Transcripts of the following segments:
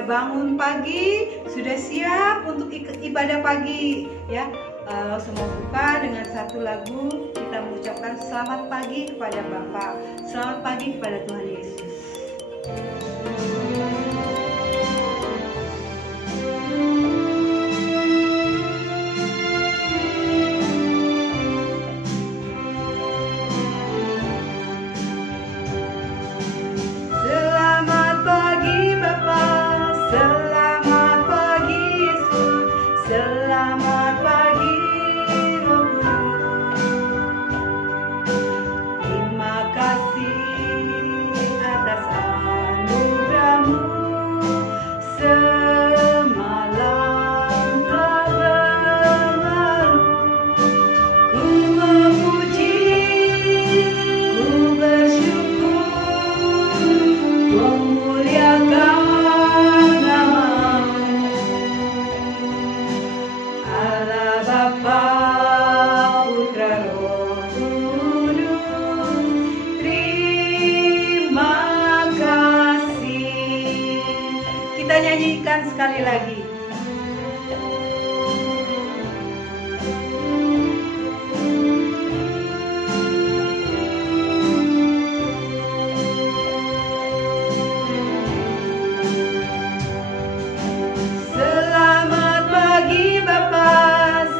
sudah bangun pagi, sudah siap untuk ibadah pagi ya. Semua buka dengan satu lagu, kita mengucapkan selamat pagi kepada Bapa, selamat pagi kepada Tuhan Yesus. Selamat pagi Bapa, selamat pagi Yesus, selamat pagi Roh Kudus. Terima kasih atas anugerah-Mu, semalam telah berlalu. Ku memuji, ku bersyukur, memuliakan nama-Mu. Allah Bapa, Putra, Roh Kudus, terima kasih. Kita nyanyikan sekali lagi. Selamat pagi Bapa,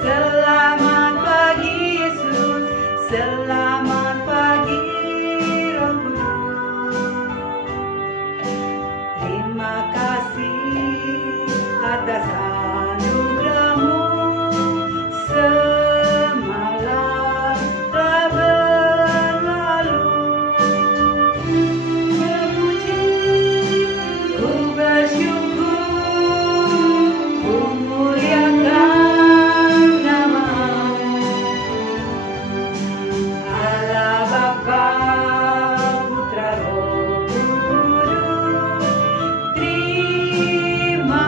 selamat pagi Yesus, selamat pagi Roh Kudus. Terima kasih atas anugerah-Mu, semalam telah berlalu. Memuji, ku bersyukur, memuliakan nama-Mu. Allah Bapa, Putra, Roh Kudus, terima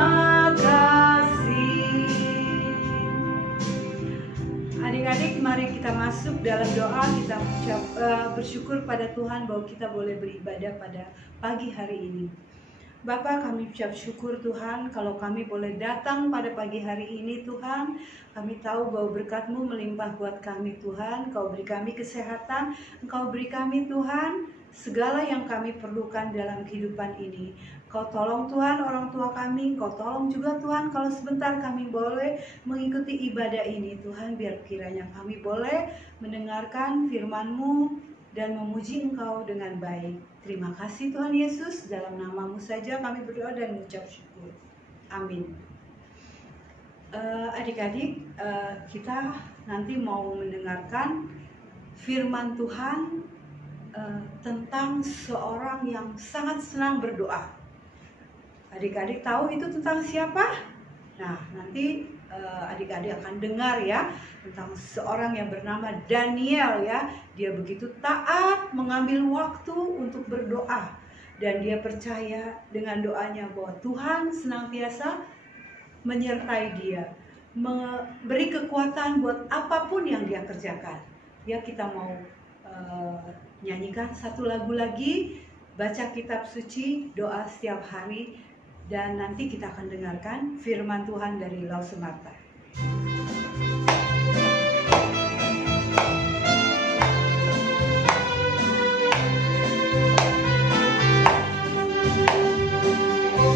kasih. Adik-adik, mari kita masuk dalam doa. Kita bersyukur pada Tuhan bahwa kita boleh beribadah pada pagi hari ini. Bapa, kami ucap syukur Tuhan kalau kami boleh datang pada pagi hari ini Tuhan. Kami tahu bahwa berkat-Mu melimpah buat kami Tuhan. Kau beri kami kesehatan, Engkau beri kami Tuhan segala yang kami perlukan dalam kehidupan ini. Kau tolong Tuhan orang tua kami, Kau tolong juga Tuhan kalau sebentar kami boleh mengikuti ibadah ini Tuhan. Biar kiranya kami boleh mendengarkan firman-Mu dan memuji Engkau dengan baik. Terima kasih Tuhan Yesus, dalam nama-Mu saja kami berdoa dan mengucap syukur. Amin. Adik-adik, kita nanti mau mendengarkan firman Tuhan tentang seorang yang sangat senang berdoa. Adik-adik tahu itu tentang siapa? Nah, nanti adik-adik akan dengar ya tentang seorang yang bernama Daniel ya. Dia begitu taat mengambil waktu untuk berdoa, dan dia percaya dengan doanya bahwa Tuhan senantiasa menyertai dia, memberi kekuatan buat apapun yang dia kerjakan. Ya, kita mau nyanyikan satu lagu lagi, baca kitab suci, doa setiap hari, dan nanti kita akan dengarkan firman Tuhan dari Lau Semarta.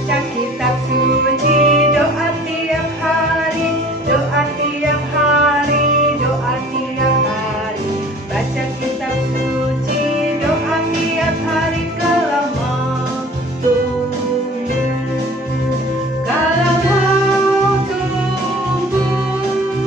Baca kitab suci, doa tiap hari, doa tiap hari, doa tiap hari. Baca kitab suci, doa tiap hari kalau mau tumbuh. Kalau mau tumbuh,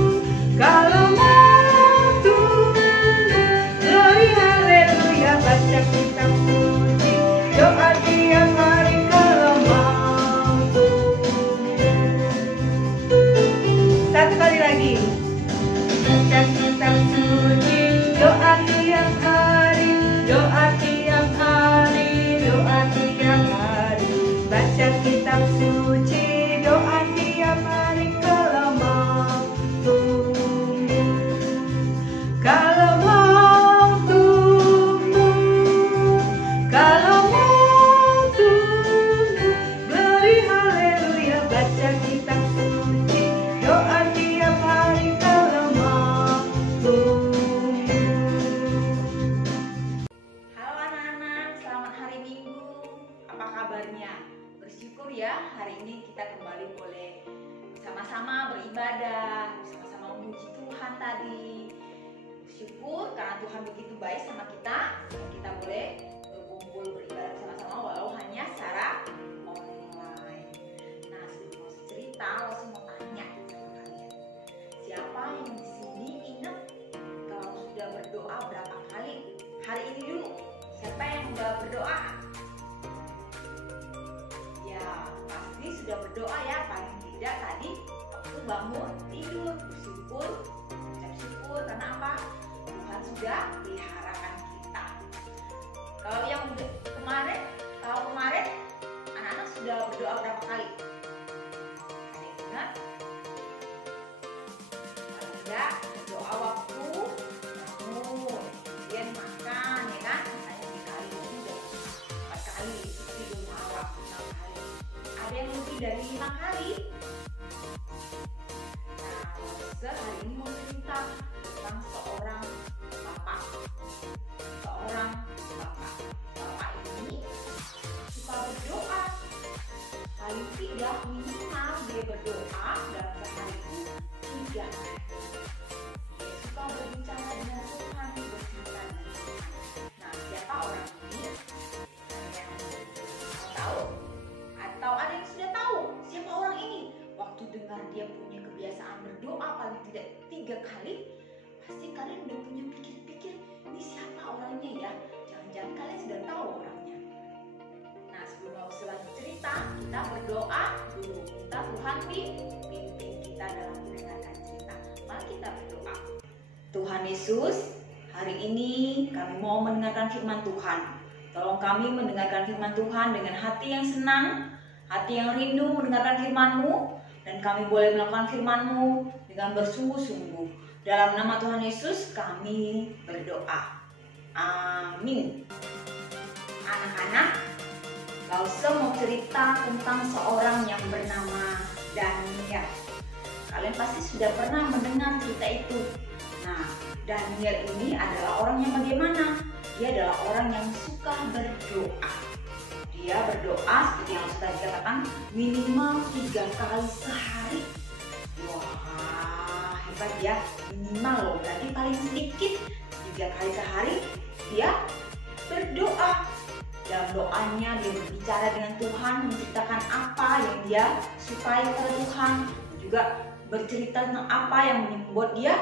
beribadah, sama-sama memuji Tuhan tadi. Syukur karena Tuhan begitu baik sama kita, kita boleh berkumpul beribadah bersama-sama walau hanya secara online. Nah, sebelum mau cerita, saya mau tanya sama kalian, siapa yang di sini ingat kalau sudah berdoa berapa kali hari ini dulu? Siapa yang sudah berdoa? Ya, pasti sudah berdoa ya, paling tidak tadi waktu bangun tidur bersyukur, ucap syukur karena apa? Tuhan sudah peliharakan kita. Kalau yang kemarin anak-anak sudah berdoa berapa kali? Ada yang ingat? Paling tidak berdoa waktu bangun, kemudian makan, ya kan? Misalnya 3 kali sudah 4 kali, tidur malam 6 kali. Ada yang lebih dari 5 kali. Nah, Ustaz hari ini mau cerita tentang seorang bapak. Bapak ini suka berdoa. Paling tidak minimal dia berdoa dalam sehari itu 3 kali. Dia suka berbicara dengan Tuhan, bercerita dengan Tuhan. Nah, siapa orang ini? Ada yang mau tahu? Atau ada yang sudah tahu siapa orang ini? Waktu dengar dia punya kebiasaan berdoa paling tidak 3 kali, pasti kalian udah punya pikir-pikir, ini siapa orangnya ya? Jangan-jangan kalian sudah tahu orangnya. Nah, sebelum Rasul lanjut cerita, kita berdoa dulu, minta Tuhan pimpin kita dalam mendengarkan cerita. Mari kita berdoa. Tuhan Yesus, hari ini kami mau mendengarkan firman Tuhan. Tolong kami mendengarkan firman Tuhan dengan hati yang senang, hati yang rindu mendengarkan firman-Mu, dan kami boleh melakukan firman-Mu dengan bersungguh-sungguh. Dalam nama Tuhan Yesus kami berdoa. Amin. Anak-anak, Lause mau cerita tentang seorang yang bernama Daniel. Kalian pasti sudah pernah mendengar cerita itu. Nah, Daniel ini adalah orang yang bagaimana? Dia adalah orang yang suka berdoa. Dia berdoa seperti yang sudah dikatakan minimal 3 kali sehari. Wah, hebat ya, minimal loh, berarti paling sedikit 3 kali sehari dia berdoa. Dalam doanya dia berbicara dengan Tuhan, menceritakan apa yang dia sukai kepada Tuhan, juga bercerita tentang apa yang membuat dia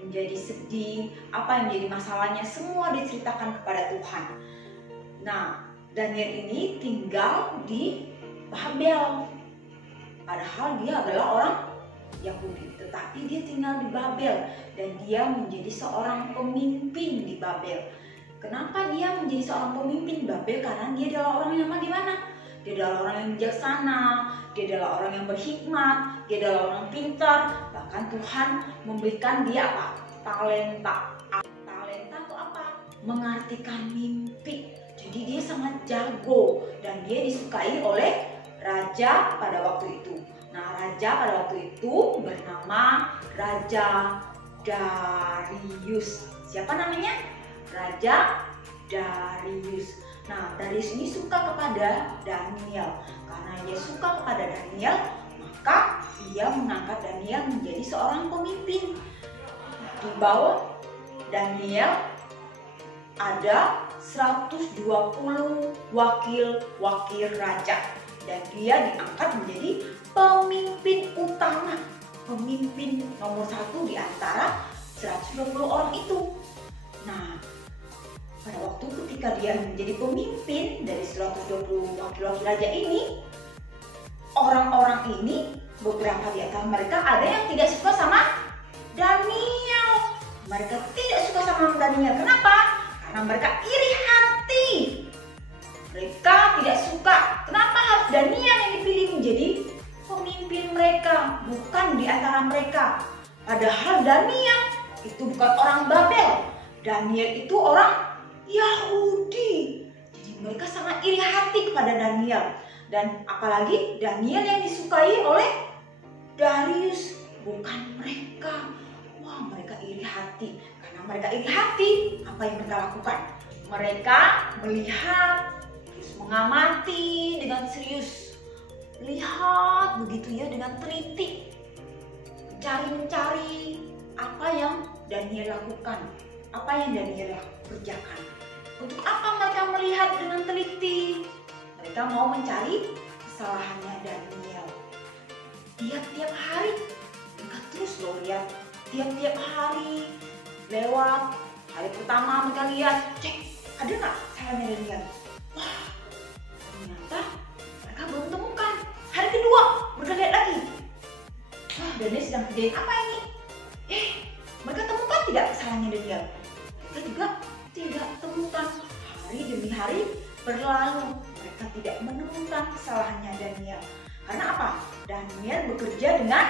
menjadi sedih, apa yang menjadi masalahnya, semua diceritakan kepada Tuhan. Nah, Daniel ini tinggal di Babel, padahal dia adalah orang Yahudi, tetapi dia tinggal di Babel dan dia menjadi seorang pemimpin di Babel. Kenapa dia menjadi seorang pemimpin di Babel? Karena dia adalah orang yang bagaimana? Dia adalah orang yang bijaksana, dia adalah orang yang berhikmat, dia adalah orang yang pintar. Bahkan Tuhan memberikan dia apa? Talenta. Talenta itu apa? Mengartikan mimpi. Jadi dia sangat jago dan dia disukai oleh raja pada waktu itu. Nah, raja pada waktu itu bernama Raja Darius. Siapa namanya? Raja Darius. Nah, Darius ini suka kepada Daniel. Karena dia suka kepada Daniel, maka dia mengangkat Daniel menjadi seorang pemimpin. Di bawah Daniel ada 120 wakil-wakil raja. Dan dia diangkat menjadi pemimpin utama. Pemimpin nomor 1 di antara 120 orang itu. Nah, pada waktu ketika dia menjadi pemimpin dari 120 wakil-wakil raja ini, orang-orang ini, beberapa di antara mereka ada yang tidak suka sama Daniel. Mereka tidak suka sama Daniel. Kenapa? Karena mereka iri hati. Mereka tidak suka. Kenapa harus Daniel yang dipilih menjadi pemimpin mereka, bukan di antara mereka? Padahal Daniel itu bukan orang Babel. Daniel itu orang Yahudi. Jadi mereka sangat iri hati kepada Daniel. Dan apalagi Daniel yang disukai oleh Darius, bukan mereka. Wah, mereka iri hati. Karena mereka iri hati, apa yang mereka lakukan? Mereka melihat, terus mengamati dengan serius. Lihat begitu ya, dengan teliti. mencari apa yang Daniel lakukan, apa yang Daniel kerjakan. Untuk apa mereka melihat dengan teliti? Mereka mau mencari kesalahannya Daniel. Tiap-tiap hari mereka terus lihat, tiap-tiap hari lewat. Hari pertama mereka lihat, cek ada nggak kesalahannya Daniel? Wah, ternyata mereka belum temukan. Hari kedua mereka lihat lagi. Wah, Daniel sedang kerjain apa ini? Mereka temukan tidak kesalahannya Daniel? Mereka juga tidak temukan. Hari demi hari berlalu, mereka tidak menemukan kesalahannya Daniel. Karena apa? Daniel bekerja dengan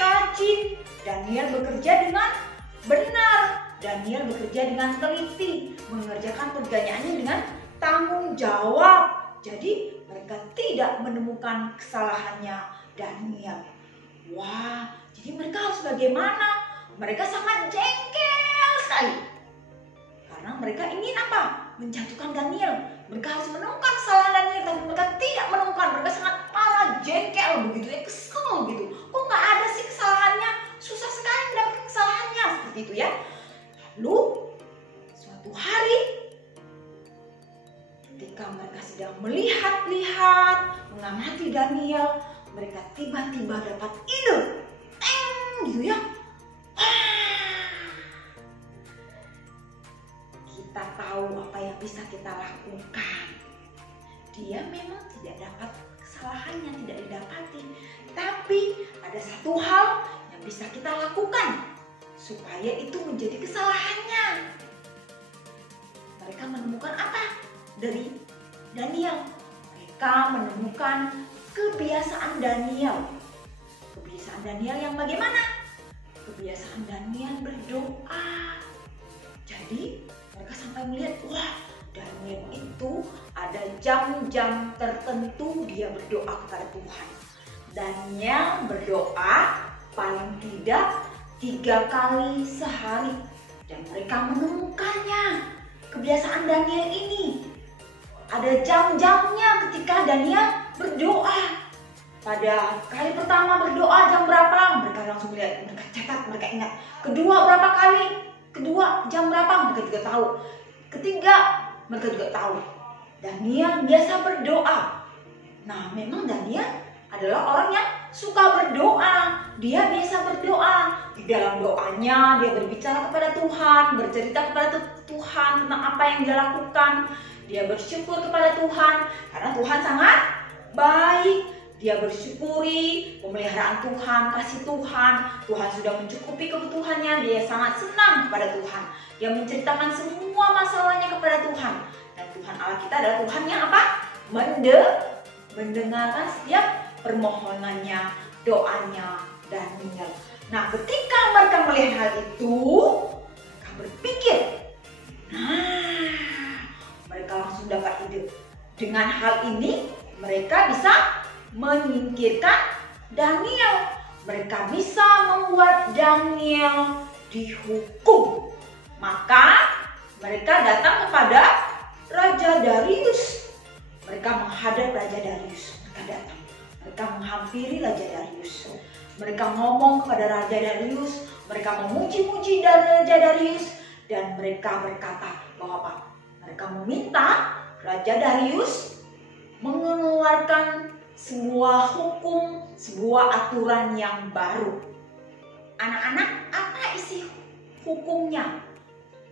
rajin, Daniel bekerja dengan benar, Daniel bekerja dengan teliti, mengerjakan pekerjaannya dengan tanggung jawab. Jadi mereka tidak menemukan kesalahannya Daniel. Wah, jadi mereka harus bagaimana? Mereka sangat jengkel sekali. Karena mereka ingin apa? Menjatuhkan Daniel. Mereka harus menemukan kesalahan Daniel, tapi mereka tidak menemukan. Mereka sangat marah, jengkel begitu ya, kesel gitu. Kok nggak ada sih kesalahannya? Susah sekali mendapatkan kesalahannya, seperti itu ya. Lalu suatu hari ketika mereka sedang melihat-lihat, mengamati Daniel, mereka tiba-tiba dapat ide. Gitu ya. Kita tahu apa yang bisa kita lakukan. Dia memang tidak dapat kesalahannya, tidak didapati. Tapi ada satu hal yang bisa kita lakukan supaya itu menjadi kesalahannya. Mereka menemukan apa dari Daniel? Mereka menemukan kebiasaan Daniel. Kebiasaan Daniel yang bagaimana? Kebiasaan Daniel berdoa. Jadi mereka sampai melihat, wah, Daniel itu ada jam-jam tertentu dia berdoa kepada Tuhan. Daniel berdoa paling tidak 3 kali sehari. Dan mereka menemukannya. Kebiasaan Daniel ini ada jam-jamnya ketika Daniel berdoa. Pada kali pertama berdoa jam berapa? Mereka langsung lihat, mereka catat, mereka ingat. Kedua berapa kali? Kedua jam berapa? Mereka juga tahu. Ketiga mereka juga tahu. Daniel biasa berdoa. Nah, memang Daniel adalah orang yang suka berdoa. Dia biasa berdoa. Di dalam doanya dia berbicara kepada Tuhan, bercerita kepada Tuhan tentang apa yang dia lakukan. Dia bersyukur kepada Tuhan karena Tuhan sangat baik. Dia bersyukuri pemeliharaan Tuhan, kasih Tuhan. Tuhan sudah mencukupi kebutuhannya. Dia sangat senang kepada Tuhan. Dia menceritakan semua masalahnya kepada Tuhan. Dan Tuhan Allah kita adalah Tuhan yang apa? Mendengarkan setiap permohonannya, doanya Daniel. Nah, ketika mereka melihat hal itu, mereka berpikir, mereka langsung dapat ide. Dengan hal ini, mereka bisa menyingkirkan Daniel. Mereka bisa membuat Daniel dihukum. Maka mereka datang kepada Raja Darius. Mereka menghadap Raja Darius. Mereka datang. Mereka menghampiri Raja Darius. Mereka ngomong kepada Raja Darius. Mereka memuji-muji Raja Darius. Dan mereka berkata bahwa apa? Mereka meminta Raja Darius mengeluarkan sebuah hukum, sebuah aturan yang baru. Anak-anak, apa isi hukumnya?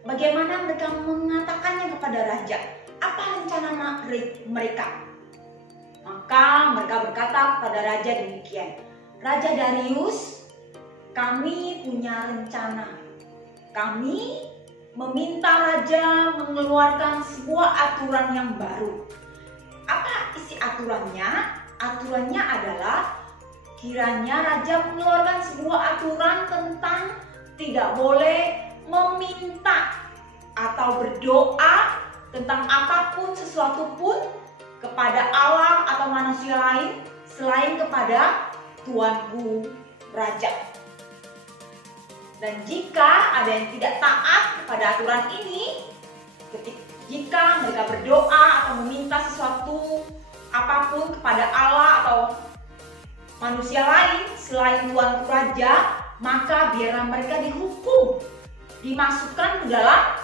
Bagaimana mereka mengatakannya kepada raja? Apa rencana mereka? Maka mereka berkata kepada raja demikian, Raja Darius, kami punya rencana. Kami meminta raja mengeluarkan sebuah aturan yang baru. Apa isi aturannya? Aturannya adalah kiranya raja mengeluarkan sebuah aturan tentang tidak boleh meminta atau berdoa tentang apapun sesuatu pun kepada Allah atau manusia lain selain kepada tuanku raja. Dan jika ada yang tidak taat kepada aturan ini, jika mereka berdoa atau meminta sesuatu apapun kepada Allah atau manusia lain selain tuan raja, maka biarlah mereka dihukum, dimasukkan ke dalam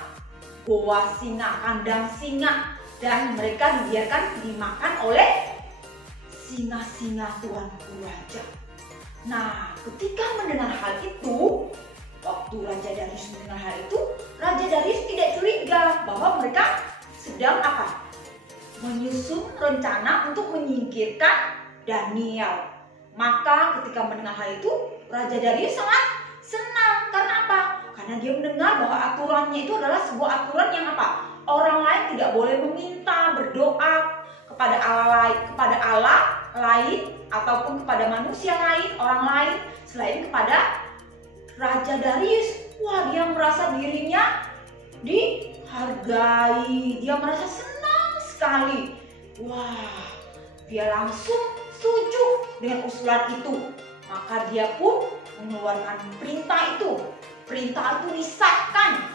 goa singa, kandang singa, dan mereka dibiarkan dimakan oleh singa-singa tuanku raja. Nah, ketika mendengar hal itu, waktu Raja Darius mendengar hal itu, Raja Darius tidak curiga bahwa mereka sedang apa? Menyusun rencana untuk menyingkirkan Daniel. Maka ketika mendengar hal itu, Raja Darius sangat senang. Karena apa? Karena dia mendengar bahwa aturannya itu adalah sebuah aturan yang apa? Orang lain tidak boleh meminta, berdoa kepada Allah lain ataupun kepada manusia lain, orang lain selain kepada Raja Darius. Wah, dia merasa dirinya dihargai, dia merasa senang sekali. Wah, dia langsung setuju dengan usulan itu. Maka dia pun mengeluarkan perintah itu. Perintah itu disahkan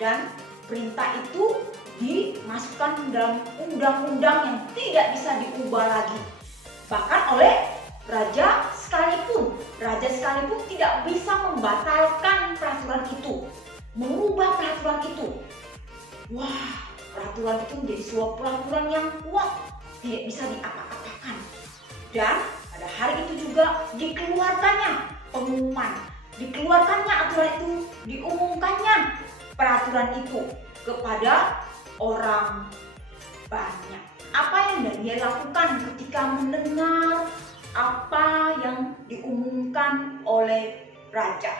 dan perintah itu dimasukkan dalam undang-undang yang tidak bisa diubah lagi. Bahkan oleh raja sekalipun tidak bisa membatalkan peraturan itu, mengubah peraturan itu. Wah, peraturan itu menjadi sebuah peraturan yang kuat, tidak bisa diapa-apakan. Dan pada hari itu juga dikeluarkannya pengumuman, dikeluarkannya aturan itu, diumumkannya peraturan itu kepada orang banyak. Apa yang Daniel lakukan ketika mendengar apa yang diumumkan oleh raja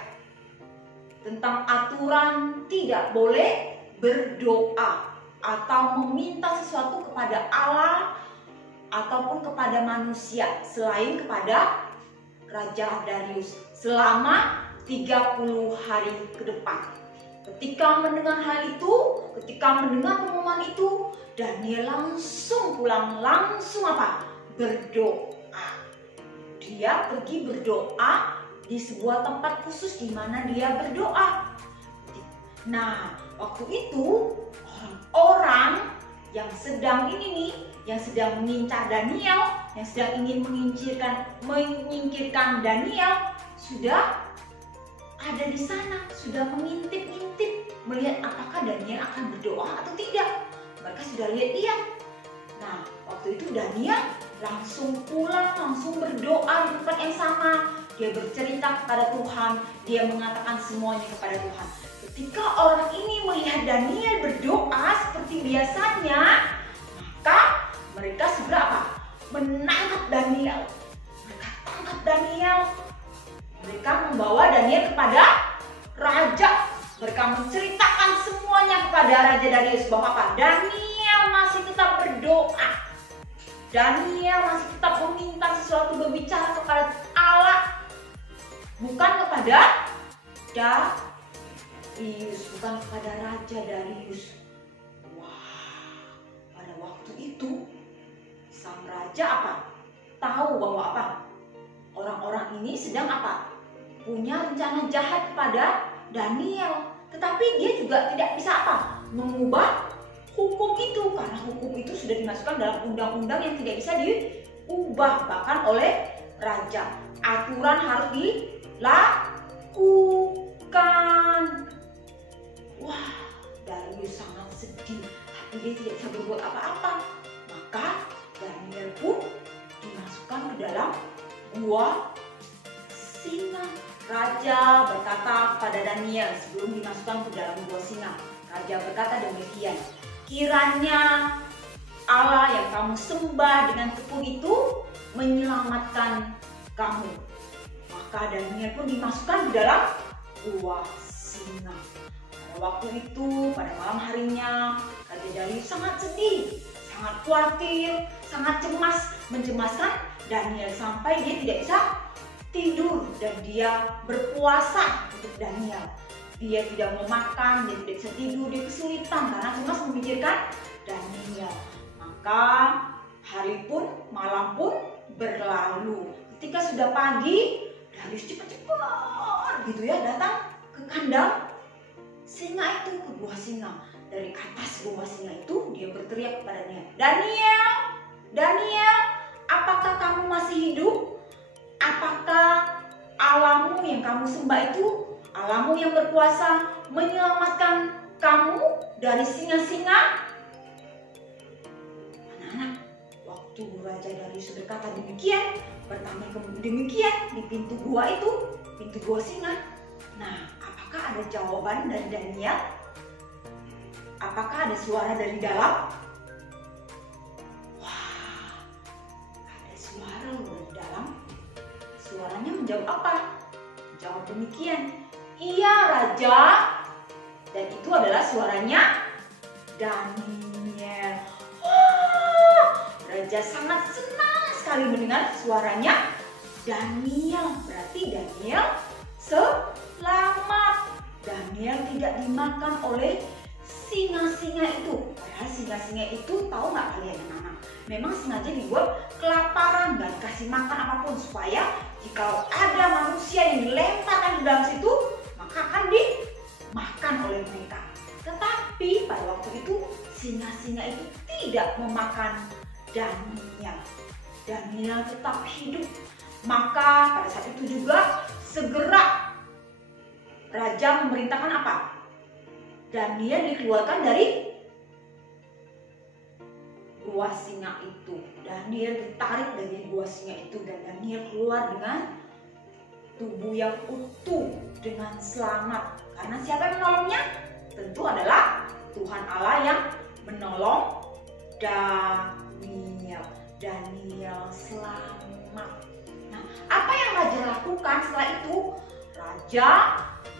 tentang aturan tidak boleh berdoa atau meminta sesuatu kepada Allah ataupun kepada manusia selain kepada Raja Darius selama 30 hari ke depan. Ketika mendengar hal itu, ketika mendengar pengumuman itu, Daniel langsung pulang, langsung apa? Berdoa. Dia pergi berdoa di sebuah tempat khusus di mana dia berdoa. Nah, waktu itu orang-orang yang sedang yang sedang mengincar Daniel, yang sedang ingin menyingkirkan Daniel, sudah ada di sana, sudah mengintip-intip melihat apakah Daniel akan berdoa atau tidak. Mereka sudah lihat. Nah, waktu itu Daniel langsung pulang, langsung berdoa di tempat yang sama. Dia bercerita kepada Tuhan, dia mengatakan semuanya kepada Tuhan. Ketika orang ini melihat Daniel berdoa seperti biasanya, maka mereka segera apa? Menangkap Daniel. Mereka tangkap Daniel. Mereka membawa Daniel kepada raja. Mereka menceritakan semuanya kepada Raja Darius bahwa apa? Daniel masih tetap berdoa. Daniel masih tetap meminta sesuatu, berbicara kepada Allah, bukan kepada Darius, bukan kepada Raja Darius. Wah, pada waktu itu sang raja apa? Tahu bahwa apa? Orang-orang ini sedang apa? Punya rencana jahat kepada Daniel. Tetapi dia juga tidak bisa apa? Mengubah hukum itu. Karena hukum itu sudah dimasukkan dalam undang-undang yang tidak bisa diubah bahkan oleh raja. Aturan harus dilakukan. Wah, Darius sangat sedih. Tapi dia tidak bisa berbuat apa-apa. Maka Daniel pun dimasukkan ke dalam gua singa. Raja berkata kepada Daniel sebelum dimasukkan ke dalam gua singa. Raja berkata demikian, kiranya Allah yang kamu sembah dengan tekun itu menyelamatkan kamu. Maka Daniel pun dimasukkan ke dalam gua singa. Pada waktu itu, pada malam harinya, Raja Darius sangat sedih, sangat khawatir, sangat cemas, mencemaskan Daniel sampai dia tidak bisa tidur dan dia berpuasa untuk Daniel. Dia tidak mau makan, dia tidak bisa tidur, dia kesulitan karena cemas memikirkan Daniel. Maka hari pun, malam pun berlalu. Ketika sudah pagi, Darius cepat-cepat gitu ya datang ke kandang singa itu, ke gua singa. Dari atas gua singa itu dia berteriak kepadanya, Daniel, Daniel, apakah kamu masih hidup? Apakah Allahmu yang kamu sembah itu, Allahmu yang berkuasa menyelamatkan kamu dari singa-singa? Anak-anak, waktu Raja Darius berkata demikian, bertanya demikian di pintu gua itu, pintu gua singa. Nah, apakah ada jawaban dari Daniel? Apakah ada suara dari dalam? Wah, ada suara dari dalam. Suaranya menjawab apa? Jawab demikian, iya Raja. Dan itu adalah suaranya Daniel. Wah, Raja sangat senang sekali mendengar suaranya Daniel. Berarti Daniel selamat. Daniel tidak dimakan oleh singa-singa itu. Padahal singa-singa itu, tahu nggak kalian anak-anak, memang sengaja dibuat kelaparan dan kasih makan apapun supaya jika ada manusia yang dilemparkan di dalam situ, maka akan dimakan oleh mereka. Tetapi pada waktu itu singa-singa itu tidak memakan Daniel. Daniel tetap hidup. Maka pada saat itu juga segera Raja memerintahkan apa? Daniel dikeluarkan dari gua singa itu. Daniel ditarik dari gua singa itu dan Daniel keluar dengan tubuh yang utuh, dengan selamat. Karena siapa yang menolongnya? Tentu adalah Tuhan Allah yang menolong Daniel. Daniel selamat. Nah, apa yang Raja lakukan setelah itu? Raja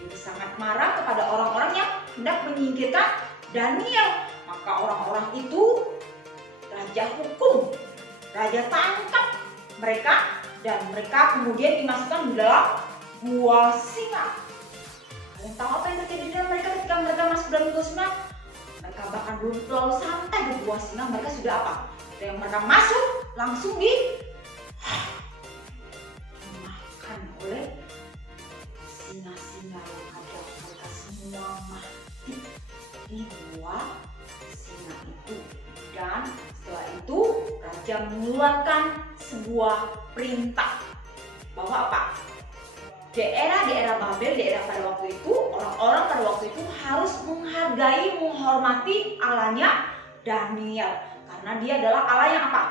jadi sangat marah kepada orang-orang yang hendak menyingkirkan Daniel. Maka orang-orang itu Raja hukum, Raja tangkap mereka dan mereka kemudian dimasukkan di dalam gua singa. Kalian tahu apa yang terjadi di dalam mereka ketika mereka masuk dalam gua singa? Mereka bahkan belum terlalu sampai ke gua singa, mereka sudah apa? Yang mereka masuk langsung dimakan oleh singa-singa yang ada. Mereka semua mati di gua singa itu. Dan setelah itu Raja mengeluarkan sebuah perintah bahwa apa? Daerah-daerah Babel, daerah pada waktu itu, orang-orang pada waktu itu harus menghargai, menghormati Allahnya Daniel. Karena dia adalah Allah yang apa?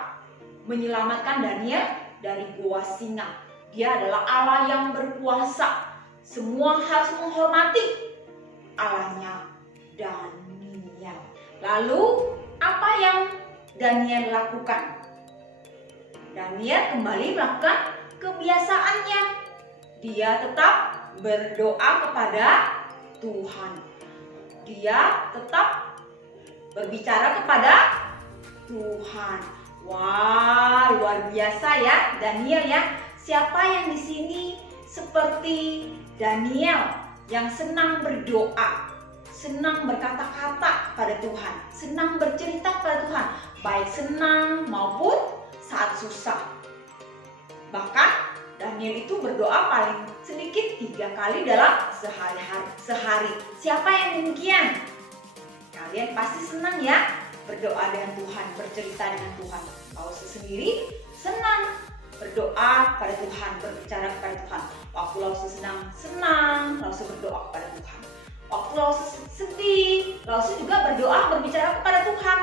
Menyelamatkan Daniel dari gua singa. Dia adalah Allah yang berkuasa. Semua harus menghormati Allahnya Daniel. Lalu apa yang Daniel lakukan? Daniel kembali melakukan kebiasaannya. Dia tetap berdoa kepada Tuhan. Dia tetap berbicara kepada Tuhan. Wah, luar biasa ya Daniel ya. Siapa yang di sini seperti Daniel yang senang berdoa, senang berkata-kata pada Tuhan, senang bercerita pada Tuhan, baik senang maupun saat susah. Bahkan Daniel itu berdoa paling sedikit 3 kali dalam sehari. Siapa yang demikian? Kalian pasti senang ya berdoa dengan Tuhan, bercerita dengan Tuhan. Paulus sendiri senang berdoa pada Tuhan, berbicara kepada Tuhan. Waktu Paulus senang, Paulus berdoa kepada Tuhan. Waktu Paulus sedih, Paulus juga berdoa, berbicara kepada Tuhan.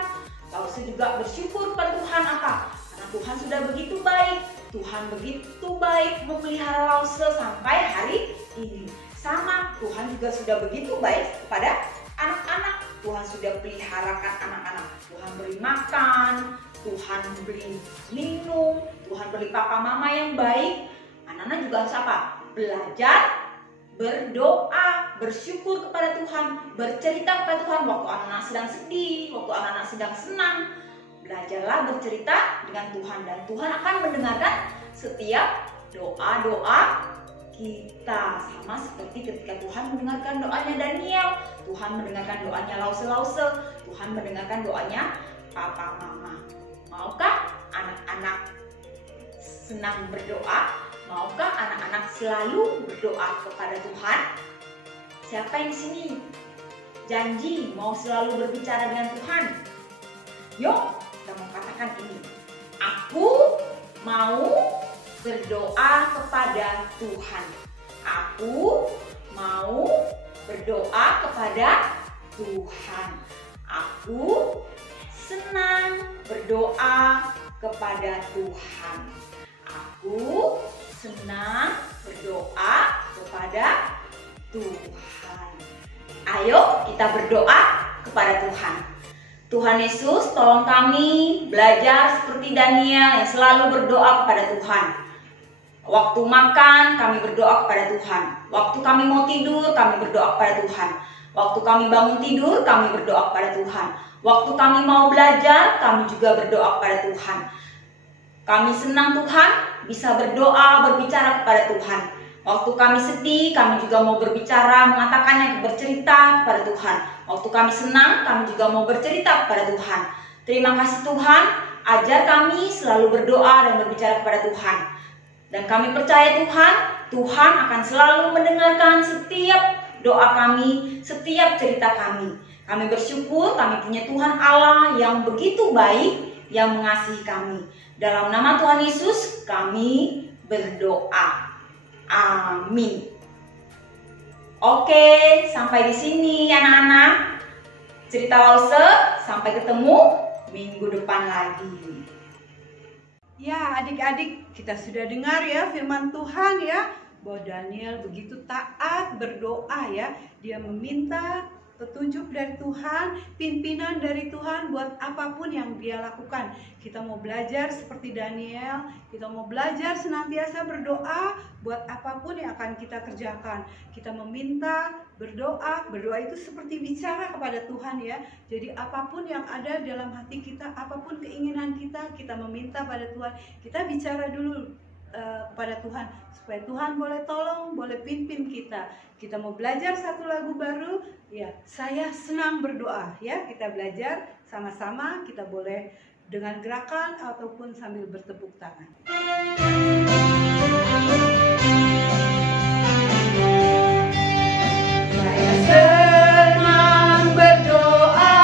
Paulus juga bersyukur kepada Tuhan apa? Karena Tuhan sudah begitu baik. Tuhan begitu baik memelihara Lause sampai hari ini. Sama, Tuhan juga sudah begitu baik kepada anak-anak. Tuhan sudah peliharakan anak-anak. Tuhan beri makan, Tuhan beri minum, Tuhan beri papa mama yang baik. Anak-anak juga harus apa? Belajar berdoa, bersyukur kepada Tuhan, bercerita kepada Tuhan waktu anak-anak sedang sedih, waktu anak-anak sedang senang. Belajarlah bercerita dengan Tuhan dan Tuhan akan mendengarkan setiap doa-doa kita. Sama seperti ketika Tuhan mendengarkan doanya Daniel, Tuhan mendengarkan doanya Lause, Tuhan mendengarkan doanya papa mama. Maukah anak-anak senang berdoa? Maukah anak-anak selalu berdoa kepada Tuhan? Siapa yang di sini janji mau selalu berbicara dengan Tuhan? Yuk, kita mau katakan ini. Aku mau berdoa kepada Tuhan. Aku mau berdoa kepada Tuhan. Aku senang berdoa kepada Tuhan. Aku senang berdoa kepada Tuhan. Ayo kita berdoa kepada Tuhan. Tuhan Yesus, tolong kami belajar seperti Daniel yang selalu berdoa kepada Tuhan. Waktu makan, kami berdoa kepada Tuhan. Waktu kami mau tidur, kami berdoa kepada Tuhan. Waktu kami bangun tidur, kami berdoa kepada Tuhan. Waktu kami mau belajar, kami juga berdoa kepada Tuhan. Kami senang Tuhan bisa berdoa, berbicara kepada Tuhan. Waktu kami sedih, kami juga mau berbicara, mengatakannya, bercerita kepada Tuhan. Waktu kami senang, kami juga mau bercerita kepada Tuhan. Terima kasih Tuhan, ajar kami selalu berdoa dan berbicara kepada Tuhan. Dan kami percaya Tuhan akan selalu mendengarkan setiap doa kami, setiap cerita kami. Kami bersyukur kami punya Tuhan Allah yang begitu baik, yang mengasihi kami. Dalam nama Tuhan Yesus kami berdoa. Amin. Oke, sampai di sini anak-anak. Cerita Lause, sampai ketemu minggu depan lagi. Ya, adik-adik, kita sudah dengar ya firman Tuhan ya, bahwa Daniel begitu taat berdoa ya. Dia meminta petunjuk dari Tuhan, pimpinan dari Tuhan buat apapun yang dia lakukan. Kita mau belajar seperti Daniel, kita mau belajar senantiasa berdoa buat apapun yang akan kita kerjakan. Kita meminta, berdoa itu seperti bicara kepada Tuhan ya. Jadi apapun yang ada dalam hati kita, apapun keinginan kita, kita meminta pada Tuhan. Kita bicara dulu pada Tuhan supaya Tuhan boleh tolong, boleh pimpin kita. Kita mau belajar satu lagu baru ya, saya senang berdoa ya. Kita belajar sama-sama, kita boleh dengan gerakan ataupun sambil bertepuk tangan. Saya senang berdoa,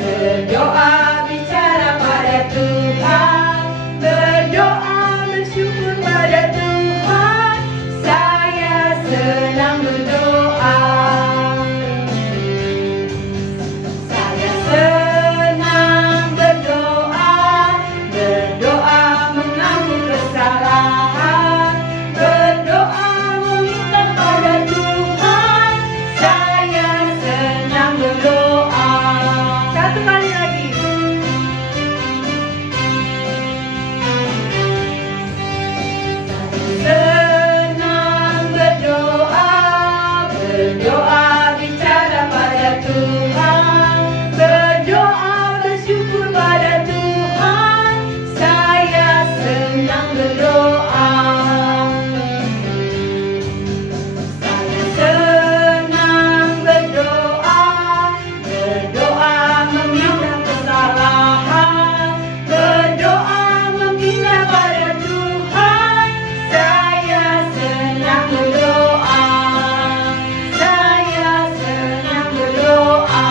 berdoa bicara pada Tuhan, berdoa bersyukur pada Tuhan. Saya senang berdoa. Saya senang berdoa, berdoa mengampuni kesalahan, berdoa meminta pada Tuhan. Saya senang berdoa. Satu kali lagi. Senang berdoa, berdoa bicara pada Tuhan, berdoa bersyukur pada Tuhan. Saya senang berdoa. Saya senang berdoa, berdoa meminta kesalahan, berdoa meminta pada Tuhan. Saya senang berdoa. Saya senang berdoa.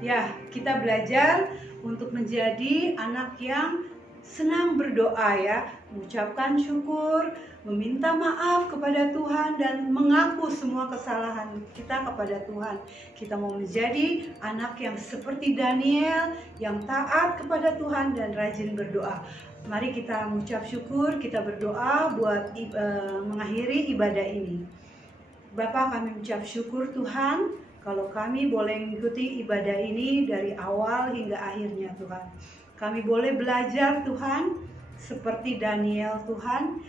Ya, kita belajar untuk menjadi anak yang senang berdoa ya, mengucapkan syukur, meminta maaf kepada Tuhan dan mengaku semua kesalahan kita kepada Tuhan. Kita mau menjadi anak yang seperti Daniel, yang taat kepada Tuhan dan rajin berdoa. Mari kita mengucap syukur, kita berdoa buat mengakhiri ibadah ini. Bapa, kami mengucap syukur Tuhan, kalau kami boleh mengikuti ibadah ini dari awal hingga akhirnya Tuhan. Kami boleh belajar Tuhan seperti Daniel Tuhan,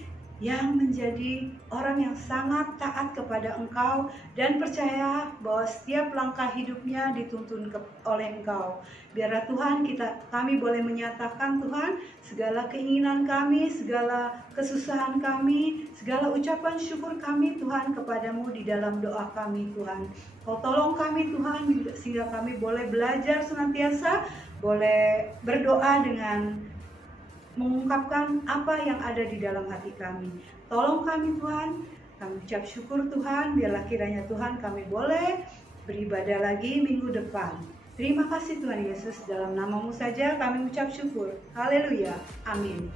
yang menjadi orang yang sangat taat kepada Engkau dan percaya bahwa setiap langkah hidupnya dituntun oleh Engkau. Biarlah Tuhan kami boleh menyatakan Tuhan segala keinginan kami, segala kesusahan kami, segala ucapan syukur kami Tuhan kepadamu di dalam doa kami Tuhan. Kau tolong kami Tuhan sehingga kami boleh belajar senantiasa, boleh berdoa dengan mengungkapkan apa yang ada di dalam hati kami. Tolong kami Tuhan, kami ucap syukur Tuhan, biarlah kiranya Tuhan kami boleh beribadah lagi minggu depan. Terima kasih Tuhan Yesus, dalam namamu saja kami ucap syukur. Haleluya, amin.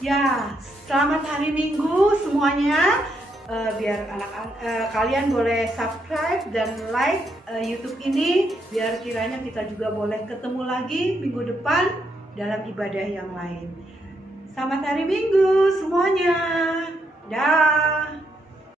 Ya, selamat hari Minggu semuanya. Biar kalian boleh subscribe dan like YouTube ini, biar kiranya kita juga boleh ketemu lagi minggu depan dalam ibadah yang lain. Selamat hari Minggu semuanya. Dah.